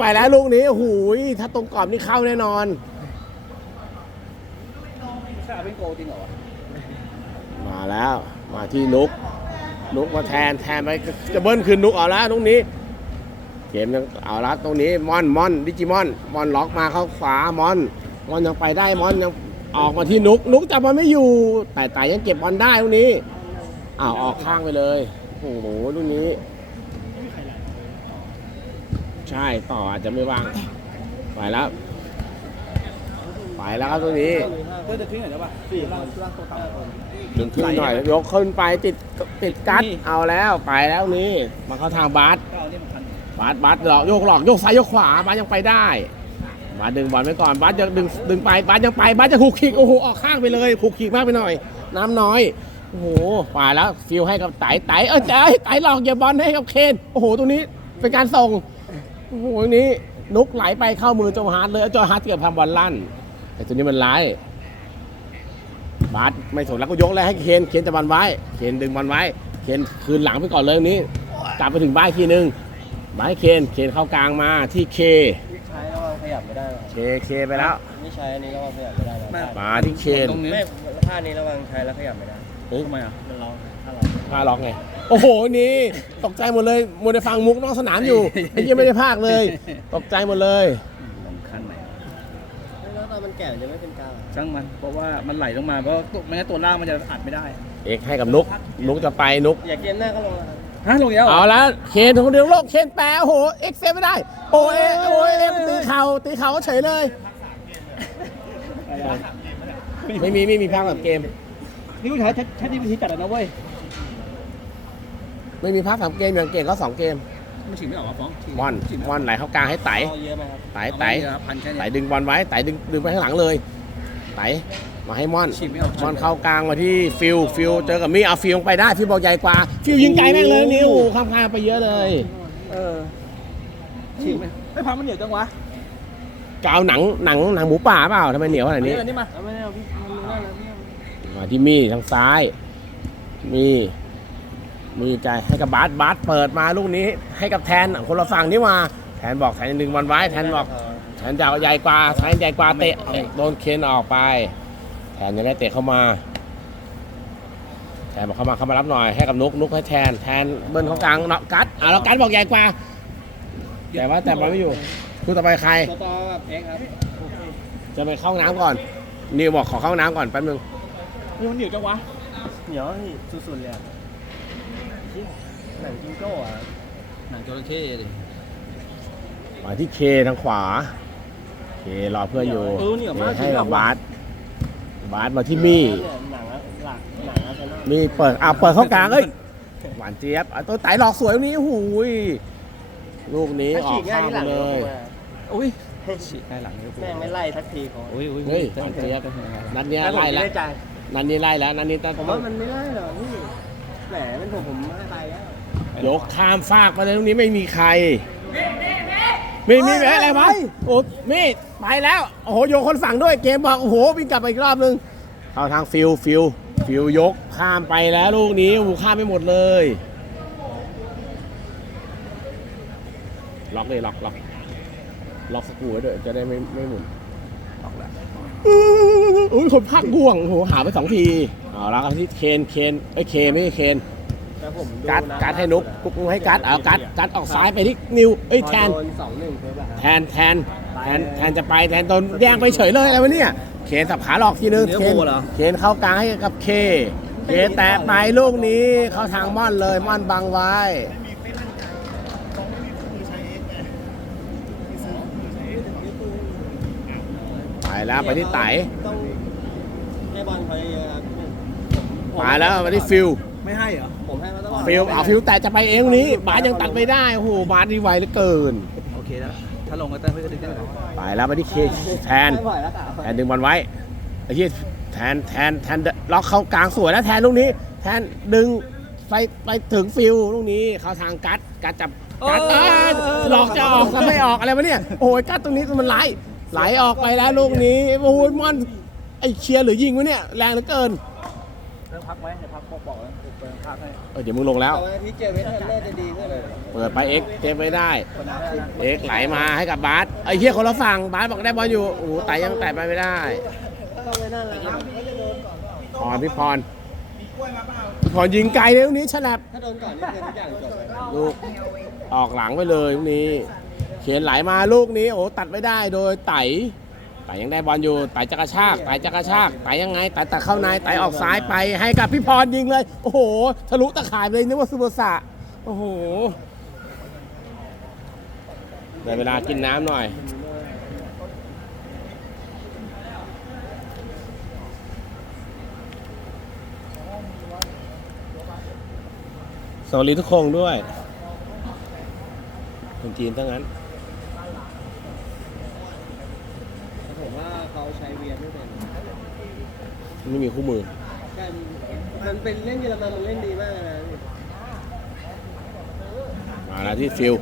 ไปแล้วลูกนี้โอ้โหูยถ้าตรงกรอบนี่เข้าแน่นอนใช่เป็นโกจริงเหรอวะมาแล้ว มาที่นุก นุกมาแทนแทนไปจะเบิ้ลคืนนุกเอาแล้วลูกนี้ เกมยังเอาละตรงนี้มอนมอนดิจิมอนมอนล็อกมาเข้าขวามอนมอนยังไปได้มอนยังออกมาที่นุก นุกจับบอลไม่อยู่แต่แต่ยังเก็บบอลได้ลูกนี้อ้าวออกข้างไปเลยโอ้โหลูกนี้ ใช่ต่ออาจจะไม่วาง ไปแล้ว ไปแล้วครับตรงนี้เพื่อจะทิ้งหน่อยได้ป่ะสี่ร่างร่างตัวต่ำคนดึงขึ้นหน่อยยกขึ้นไปติดติดกัดเอาแล้วไปแล้วนี่มาเข้าทางบาสก็เอานี่มันพันบาสบาสหลอกโยกหลอกโยกซ้ายโยกขวาบาสยังไปได้บาสดึงบอลไว้ก่อนบาสยังดึงดึงไปบาสยังไปบาสจะคุกคิกโอ้โหออกข้างไปเลยคุกคิกมากไปหน่อย น้ำน้อยโอ้โหไปแล้วฟิลให้กับไต่ไต่เออไต่ไต่หลอกอย่าบอลให้กับเคนโอ้โหตรงนี้เป็นการส่ง โอ้โหตรงนี้นุกไหลไปเข้ามือโจฮาร์ดเลยโจฮาร์ดเกือบทำบอลลั่น แต่ตัวนี้มันร้าย บาสไม่สนแล้วก็ยกเลยให้เคนเคนจะบอลไว้ เคนดึงบอลไว้ เคนคืนหลังไปก่อนเลยตรงนี้กลับไปถึงบ้านอีกทีนึงบาสให้เคนเคนเข้ากลางมาที่เคใช้แล้วมันขยับไม่ได้หรอเคเคไปแล้วไม่ใช้อันนี้แล้วมันขยับไม่ได้หรอมาที่เคนตรงนี้ไม่ท่านี้ระวังใช้แล้วขยับไม่ได้เฮ้ยทำไมอะมันร้องถ้าเราพาล็อกไง โอ้โหนี่ตกใจหมดเลยมัวแต่ฟังมุกนอกสนามอยู่ ไอ้ยังไม่ได้พากเลย ตกใจหมดเลยลำคันไหนแล้วตอนมันแก่มันจะไม่เป็นกาวช่างมันเพราะว่ามันไหลลงมาเพราะตัวไม่งั้นตัวล่างมันจะอัดไม่ได้ เอกให้กับนุก นุกจะไปนุก อยากเกมหน้าก็ลงแล้วครับฮะลงอีกแล้วเหรเอาละเคนคนเดียวโลกเคนแปรโอ้โหเอ็กเซฟไม่ได้ โอ้เอโอ้เอ็มตีเข่าตีเข่าเฉยเลย ไม่มีไม่มีภาคแบบเกม นี่กูใช้ใช้ใช้ที่วิธีจัดอะนะเว้ย ไม่มีภาคสามเกมอย่างเก่งก็สองเกมมันฉีกไม่ออกอะฟ้องฉีกมอนฉีกไมอนไหลเข้ากลางให้ไต เอาเยอะไหมครับไตเอาไตม่เยอะพันแค่ไตเนี้ยดึงบอลไว้ไตดึงดึงไปข้างหลังเลยไตมาให้มอนฉีกไม่ออกมอนเข้ากลางมาที่ฟิลฟิลเจอกับมี่เอาฟิลลงไปได้ฟิลบอกใหญ่กว่า ฟิลยิงไกลแม่งเลยนิ้วข้ามคางไปเยอะเลยเออฉีกไหมไม่พันมันเหนียวจังวะกาวหนังหนังหนังหมูป่าเปล่าทำไมเหนียวขนาดนี้อันนี้มาเอาไม่ได้เอาพี่มันนั่นแล้วพี่มาที่มี่ทางซ้าย มี มีใจให้กับบาสบาสเปิดมาลูกนี้ให้กับแทนคนละฝั่งนี่มาแทนบอกแทนดึงบอลไว้แทนบอกแทนจะเอาใหญ่กว่าแทนใหญ่กว่าเตะโดนเคนออกไป แทนยังได้เตะเข้ามาแทนบอกเข้ามาเข้ามารับหน่อยให้กับนุกนุกให้แทนแทนเบิ้ลเข้ากลางเนาะกัดอะแล้วกัดบอกใหญ่กว่า แต่ว่าแต่บอลไม่อยู่คู่ต่อไปใครตัวต่อแบบเอ็กครับจะไปเข้าห้องน้ำก่อนนิวบอกขอเข้าห้องน้ำก่อนแป๊บนึงเฮ้ยมันเหนียวจังวะเหนียวนี่สุดๆเลย อะหนังจิงโจ้อะหนังจระเข้เลยมาที่เคทางขวา เครอเพื่อนอยู่เออเหนียวมากเคให้กับบาสบาสมาที่มี่หนังอะหลักหนังอะเป็นว่ามีเปิดอะเปิดเข้ากลางเอ้ยหวานเจี๊ยบอะตัวไต่หลอกสวยตรงนี้หูยลูกนี้ถ้าออฉีกกง่ายข้างที่ไปหลังเลเลยยอุ้ยฉีกได้หลังเลยแม่งไม่ไล่ทักทีเขาอุ้ยอุ้ยเฮ้ยหวานเจี๊ยบนัดเนี้ยแต่ผมไล่ไม่แล้วได้ใจนัดนี้ไล่แล้วนัดนี้ต้องผมว่ามันไม่ไล่หรอกพี่ แหมเป็นผมผมไม่ไปแล้วยกข้ามฟากมาเลยตรงนี้ไม่มีใครมีมีแม่อะไรวะโอ้มีไปแล้วโอ้โหโยนคนฝั่งด้วยเกมบอกโอ้โหวิ่งกลับไปอีกรอบนึงเข้าทางฟิลฟิลฟิลยกข้ามไปแล้วลูกนี้โอ้โหข้ามไปหมดเลยล็อกเลยล็อกล็อกล็อกสกรูไว้ด้วยจะได้ไม่ไม่หมุนล็อกแล้วอุ้ยคนพักบ่วงโอ้โหหาไปสองที เอาแล้วกันที่เคนเคนไอ้ยเคไม่ใช่เคนแต่ผมดูกัดนะกัดให้นุกกุ๊กให้กัดเอากัดกัดออกซ้ายไปที่นิวเอ้ยแทนพอโดนสองหนึ่งปุ๊บอะครับแทนแทนแทนแทนจะไปแทนโดนแย่งไปเฉยเลยอะไรวะเนี่ยเคนสับขาหลอกทีนึงเคนเคนเข้ากลางให้กับเคเคแตะไปลูกนี้เข้าทางม่อนเลยม่อนบังไว้ไปแล้วไปที่ไตต้องให้บอลเขาเยอะๆครับ ผมมาแล้วมาที่ฟิลไม่ให้เหรอ ผมให้เขาตลอดฟิลเอาฟิลแต่จะไปเองตรงนี้บาสยังตัดไม่ได้โอ้โหบาสดีไวเหลือเกิน โอเคแล้ว ถ้าลงก็เต้นไม่ก็ดึงได้เลยไปแล้วไปที่เคแทนไม่ไหวแล้วค่ะแทนดึงบอลไว้ไอ้ที่แทนแทนแทนล็อกเข้ากลางสวยแล้วแทนลูกนี้ แทนดึงไปไปถึงฟิลลูกนี้เข้าทางกัดกัดจับกัดเอ้ยหลอกจะออกแต่ไม่ออกอะไรวะเนี่ยโอ้ยกัดตรงนี้มันไหลไหลออกไปแล้วลูกนี้โอ้ยมอนไอเชียร์หรือยิงวะเนี่ยแรงเหลือเกินเริ่มพักไหมเดี๋ยวพักบอกบอกแล้วไปปิดภาพให้เออเดี๋ยวมึงลงแล้วแต่ว่าพี่เจอเวทเทนเนอร์จะดีขึ้นเลยเปิดไปเอ็กเทปไม่ได้ คนนั้นได้นะเอ็กไหลมาให้กับบาสไอ้เหี้ยคนละฝั่งบาสบอกได้บอลอยู่โอ้โหไต่ยังไต่ไปไม่ได้ต้องไปนั่นแหละพรพี่พรพี่พรยิงไกลเลยลูกนี้ฉลับถ้าโดนก่อนนี่คือทุกอย่างจบเลยลูกออกหลังไปเลยลูกนี้ เขียนไหลมาลูกนี้ โอ้ตัดไม่ได้โดยไต่ ไต่ยังได้บอลอยู่ไต่จักรชากไต่จักรชากไต่ยังไงไต่ตัดเข้าในไต่ออกซ้ายไปให้กับพี่พรยิงเลย โอ้โห ทะลุตะข่ายเลยนึกว่าซูเปอร์สะโอ้โหได้เวลากินน้ำหน่อยสวัสดีทุกคนด้วยคนจีนทั้งนั้น ผม ว่าเขาใช้เวียนไม่เป็นไม่มีคู่มือ ใช่มันเป็นเล่นเยอรมันมันเล่นดีมากนะมาแล้วที่ฟิล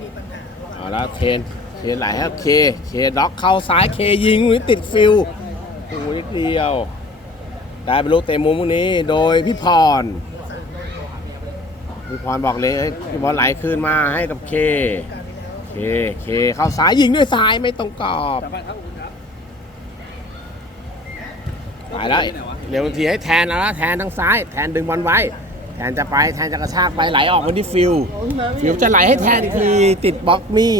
เอาแล้วเทนเทนไหลให้เคเคด็อกเข้าซ้ายเคยิงลูกนี้ติดฟิลโอ้โหนิดเดียว ได้เป็นลูกเตะมุมลูกนี้ โดยพี่พรพี่พรบอกเลยให้พี่บอลไหลคืนมาให้กับเค เค เคเข้าซ้ายยิงด้วยซ้ายไม่ตรงกรอบสามพันครั บคุณครับไปแล้วเร็วทีให้แทนแล้วนะแทนทางซ้าย แทนดึงบอลไว้ แทนจะไปแทนจะกระชากไปไหลออกมาที่ฟิลโอ้ยมาไม่ฟิวจะไหลให้แทนอีกทีติดบล็อกมี่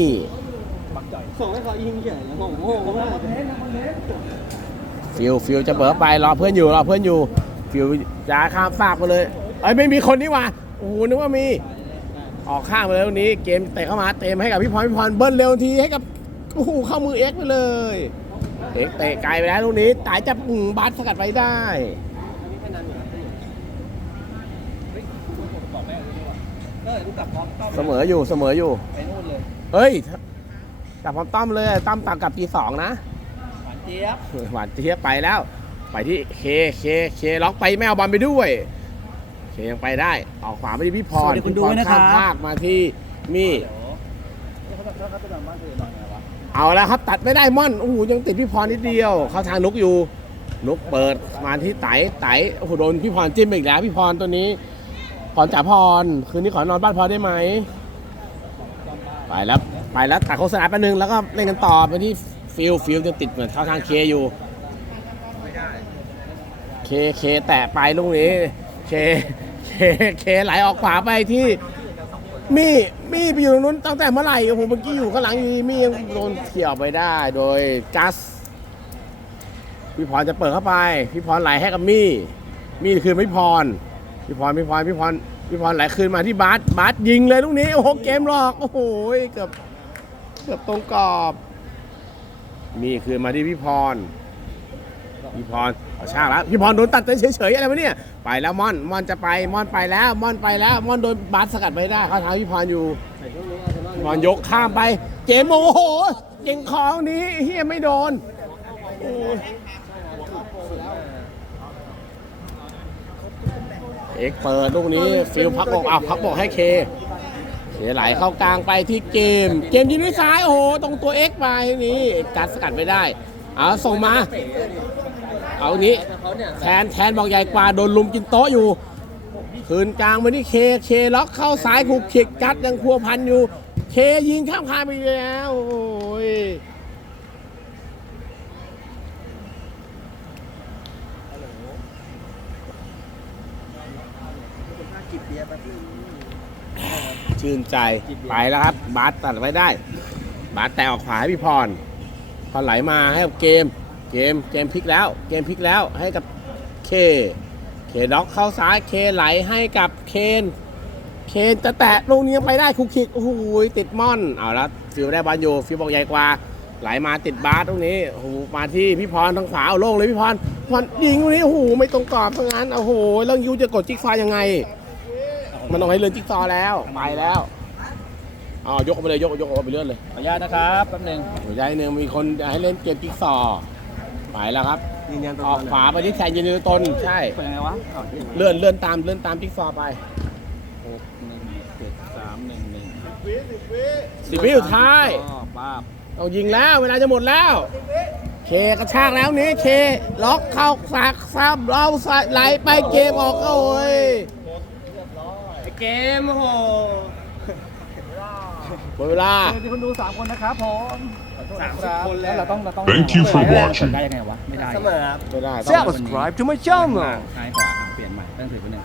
บักจ่อยส่งให้เขายิงเฉยแล้วผมโง่มากฟิวฟิวจะเบิร์ไปรอเพื่อนอยู่รอเพื่อนอยู่ ฟิวจะข้ามฟากไปเลยเอ้ยไม่มีคนนี่หว่าโอ้โหนึกว่ามีออกข้างไปเลยวันนี้เกมเตะเข้ามาเต็มให้กับพี่พรพี่พรเบิ้ลเร็วทีให้กับโอ้โหเข้ามือเอ็กซ์ไปเลย เอ็กซ์เตะไกลไปแล้วลูกนี้ตายจะปุ่งบัสสกัดไปได้บอกแม่เลยดีกว่าเออลูกกลับพร้อมต้อมเสมออยู่เสมออยู่ไปนู่นเลยเฮ้ยกลับพร้อมต้อมเลยต้อมตักกลับทีสองนะหวานเจี๊ยบหวานเทียบไปแล้ว ไปที่เคเคเคล็อกไปไม่เอาบอลไปด้วยเคยังไปได้ออกขวาไปที่พี่พรพี่พรข้ามภาคมาที่มี่ เอาแล้วครับตัดไม่ได้ม่อนโอ้โหยังติดพี่พรนิดเดียว เข้าทางนุกอยู่ นุกเปิดมาที่ไตไตโอ้โหโดนพี่พรจิ้มอีกแล้วพี่พรตัวนี้พรจ๋าพรคืนนี้ขอนอนบ้านพรได้ไหมไปแล้วไปแล้วตัดโฆษณาแป๊บนึงแล้วก็เล่นกันต่อไปที่ฟิลฟิลยังติดเหมือนเข้าทางเคอยู่เคเคแตะไปลูกนี้เคเคเคไหลออกขวาไปที่ มี่มี่ไปอยู่ตรงนู้นตั้งแต่เมื่อไหร่โอ้โหเมื่อกี้อยู่ข้างหลังอยู่ดีมี่ยังโดนเขี่ยวไปได้โดยกัสพี่พรจะเปิดเข้าไป พี่พรไหลให้กับมี่มี่คืนพี่พรพี่พรพี่พรพี่พรพี่พรไหลคืนมาที่บาสบาสยิงเลยลูกนี้โอ้โหเกมหลอกโอ้โหเกือบเกือบตรงกรอบมี่คืนมาที่พี่พร พี่พรเอาช่างแล้วพี่พรโดนตัดเฉยๆอะไรวะเนี่ยไปแล้วม่อนม่อนจะไปม่อนไปแล้วม่อนไปแล้วม่อนโดนบาสสกัดไม่ได้เขาท้าพี่พรอยู่ใส่ช่วงนี้อนอลพี่พรยกข้ามไปเกมโอ้โหเก่งของนี้เฮียไม่โดนโอ้ยเอกเปิดลูกนี้ฟิลพักบอกอะพักบอกให้เคเคไหลเข้ากลางไปที่เกม เกมยิงด้วยซ้ายโอ้โหตรงตัวเอ็กไปนี่กัดสกัดไม่ได้เอาส่งมา เอางี้แทนแทนบอกใหญ่กว่าโดนลุมกินโต๊ะอยู่คืนกลางมาที่เคเคล็อกเข้าซ้ายขุกขิกกัดยังพัวพันอยู่ เคยิงข้ามคานไปแล้วโอ้ยชื่นใจไปแล้วครับ บาสตัดไว้ได้ บาสแต่ออกขวาให้พี่พร พอไหลมาให้กับเกม เกมเกมพลิกแล้ว เกมพลิกแล้วให้กับเคเคด็อกเข้าซ้ายเคไหลให้กับเคนเคนจะแตะลูกนี้ยังไปได้คุกคิกโอ้โหติดม่อนเอาละฟิวได้บอลอยู่ฟิวบอกใหญ่กว่าไหลมาติดบาสตรงนี้โอ้โหมาที่พี่พรทางขวาเอาโล่งเลยพี่พรพรยิงตรงนี้โอ้โหไม่ตรงกรอบเพราะงั้นโอ้โหแล้วยูจะกดจิ๊กซอว์ยังไง มันต้องให้เลื่อนจิ๊กซอว์แล้วไปแล้วอ๋อยกไปเลยยกยกออกไปเลื่อนเลยขออนุญาตนะครับแป๊บหนึงหัวใจหนึ่งมีคนให้เล่นเกมจิ๊กซอว์ ไปแล้วครับ ยืนยันตัวออกตนขวาไปที่แทนยืนตน ใช่ เป็นยังไงวะอ๋อที่เลื่อนเลื่อนตามเลื่อนตามจิ๊กซอว์ไปหกหนึ่งเจ็ดสามหนึ่งหนึ่งสิบวิสุดท้ายอ๋อป้าบต้องยิงแล้ว เวลาจะหมดแล้ว เคกระชากแล้วนี้เค ล็อกเข้าสากซ้ำเราใส่ไหลไปเกมออกก็โอ้ยเกมโอ้โหหมดเวลาสวัสดีคนดูสามคนนะครับผม สามสิบคนแล้วเราต้องเราต้อง Thank you for เปิด watching ได้ยังไงวะไม่ได้เสมอครับ ไม่ได้ต้อง Subscribe to my channel ซ้ายขวาอะเปลี่ยนใหม่ต้องถือไปหนึ่ง